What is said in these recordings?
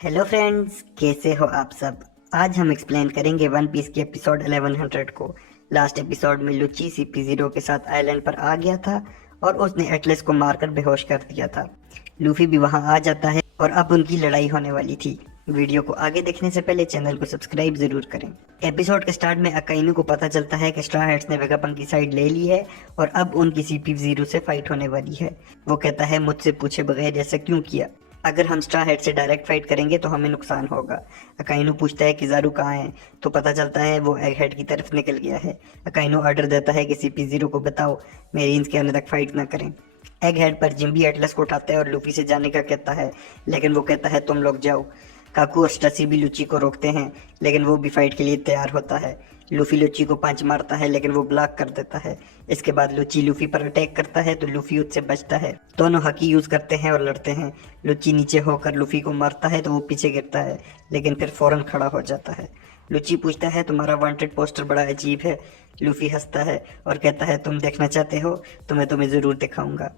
Hello friends, कैसे हो आप सब। आज हम एक्सप्लेन करेंगे वन पीस के एपिसोड 1100 को। लास्ट एपिसोड में लुची CP0 के साथ आइलैंड पर आ गया था और उसने एटलस को मारकर बेहोश कर दिया था। लूफी भी वहां आ जाता है और अब उनकी लड़ाई होने वाली थी। वीडियो को आगे देखने से पहले चैनल को सब्सक्राइब जरूर करें। एपिसोड के स्टार्ट में अकाइनू को पता चलता है कि स्ट्रा हैट्स ने वेगापंक की साइड ले ली है और अब उनकी CP0 से फाइट होने वाली है। वो कहता है मुझसे पूछे बगैर ऐसा क्यों किया, अगर हम स्ट्रा हेड से डायरेक्ट फाइट करेंगे तो हमें नुकसान होगा। अकाइनो पूछता है कि ज़ारू कहाँ है, तो पता चलता है वो एग हेड की तरफ निकल गया है। अकाइनो ऑर्डर देता है कि CP0 को बताओ मेरीन्स के आने तक फाइट ना करें। एग हेड पर जिम्बी एटलस को उठाता है और लूफी से जाने का कहता है, लेकिन वो कहता है तुम लोग जाओ। काकू और स्टसी भी लुची को रोकते हैं, लेकिन वो भी फाइट के लिए तैयार होता है। लूफी लुची को पंच मारता है लेकिन वो ब्लॉक कर देता है। इसके बाद लुची लूफी पर अटैक करता है तो लूफी उससे बचता है। दोनों हकी यूज करते हैं और लड़ते हैं। लुची नीचे होकर लूफी को मारता है तो वो पीछे गिरता है, लेकिन फिर फौरन खड़ा हो जाता है। लुची पूछता है तुम्हारा वांटेड पोस्टर बड़ा अजीब है। लूफी हंसता है और कहता है तुम देखना चाहते हो तो मैं तुम्हें जरूर दिखाऊंगा।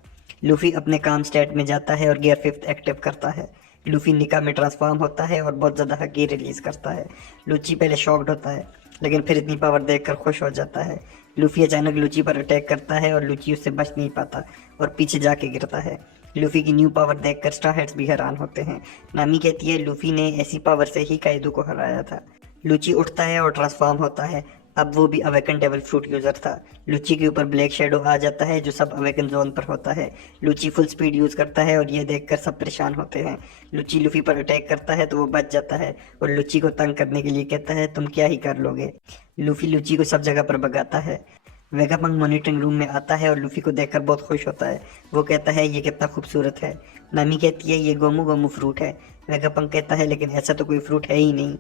लूफी अपने काम स्टेट में जाता है और गियर 5 एक्टिव करता है। लूफी निका में ट्रांसफॉर्म होता है और बहुत ज़्यादा हकी रिलीज करता है। लूची पहले शॉक्ड होता है, लेकिन फिर इतनी पावर देखकर खुश हो जाता है। लूफी अचानक लूची पर अटैक करता है और लूची उससे बच नहीं पाता और पीछे जाके गिरता है। लूफी की न्यू पावर देखकर स्ट्रा हेड्स भी हैरान होते हैं। नामी कहती है लूफी ने ऐसी पावर से ही काइदो को हराया था। लूची उठता है और ट्रांसफॉर्म होता है। अब वो भी अवेकन डेवल फ्रूट यूजर था। लूची के ऊपर ब्लैक शेडो आ जाता है जो सब अवेकन जोन पर होता है। लूची फुल स्पीड यूज करता है और ये देखकर सब परेशान होते हैं। लूची लूफी पर अटैक करता है तो वो बच जाता है और लूची को तंग करने के लिए कहता है तुम क्या ही कर लोगे। लूफी लूची को सब जगह पर भगाता है। वेगापंक मॉनिटरिंग रूम में आता है और लूफी को देखकर बहुत खुश होता है। वो कहता है ये कितना खूबसूरत है। नामी कहती है ये गोमू गोमू फ्रूट है। वेगापंक कहता है लेकिन ऐसा तो कोई फ्रूट है ही नहीं।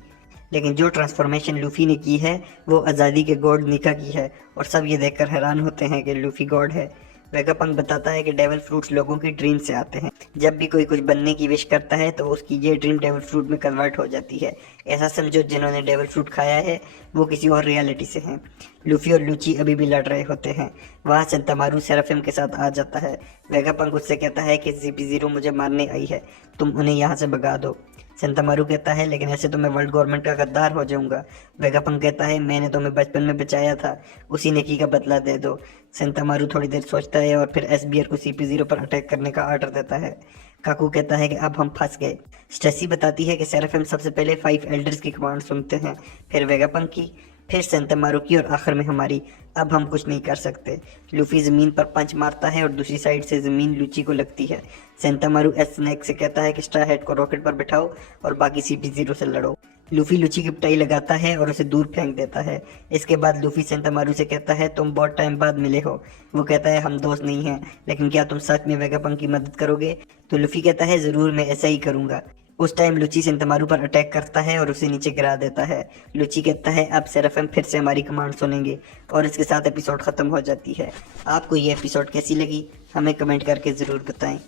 लेकिन जो ट्रांसफॉर्मेशन लूफी ने की है वो आज़ादी के गॉड निका की है और सब ये देखकर हैरान होते हैं कि लूफी गॉड है। वेगापंक बताता है कि डेवल फ्रूट्स लोगों की ड्रीम से आते हैं। जब भी कोई कुछ बनने की विश करता है तो उसकी ये ड्रीम डेवल फ्रूट में कन्वर्ट हो जाती है। ऐसा समझो जिन्होंने डेवल फ्रूट खाया है वो किसी और रियलिटी से हैं। लूफी और लूची अभी भी लड़ रहे होते हैं। वहाँ सेंतामारू सेराफिम के साथ आ जाता है। वेगापंक उससे कहता है कि CP0 मुझे मारने आई है, तुम उन्हें यहाँ से भगा दो। सेंतामारू कहता है लेकिन ऐसे तो मैं वर्ल्ड गवर्नमेंट का गद्दार हो जाऊंगा। वेगापंक कहता है मैंने तुम्हें बचपन में बचाया था, उसी नेकी का बदला दे दो। सेंतामारू थोड़ी देर सोचता है और फिर SBR को CP0 पर अटैक करने का ऑर्डर देता है। काकू कहता है कि अब हम फंस गए। स्टेसी बताती है कि सेराफिम सबसे पहले 5 एल्डर्स की कमांड सुनते हैं, फिर वेगापंक की, फिर सेंतामारू की और आखिर में हमारी। अब हम कुछ नहीं कर सकते। लूफी जमीन पर पंच मारता है और दूसरी साइड से जमीन लूची को लगती है। सेंतामारू स्नैक से कहता है कि स्ट्रा हेड को रॉकेट पर बिठाओ और बाकी CP0 से लड़ो। लूफी लूची की पिटाई लगाता है और उसे दूर फेंक देता है। इसके बाद लूफी सेंतामारू से कहता है तुम बहुत टाइम बाद मिले हो। वो कहता है हम दोस्त नहीं हैं, लेकिन क्या तुम सच में वेगापंक की मदद करोगे। तो लूफी कहता है जरूर, मैं ऐसा ही करूंगा। उस टाइम लुची सेंतामारू पर अटैक करता है और उसे नीचे गिरा देता है। लुची कहता है अब सेराफिम फिर से हमारी कमांड सुनेंगे और इसके साथ एपिसोड खत्म हो जाती है। आपको ये एपिसोड कैसी लगी हमें कमेंट करके ज़रूर बताएं।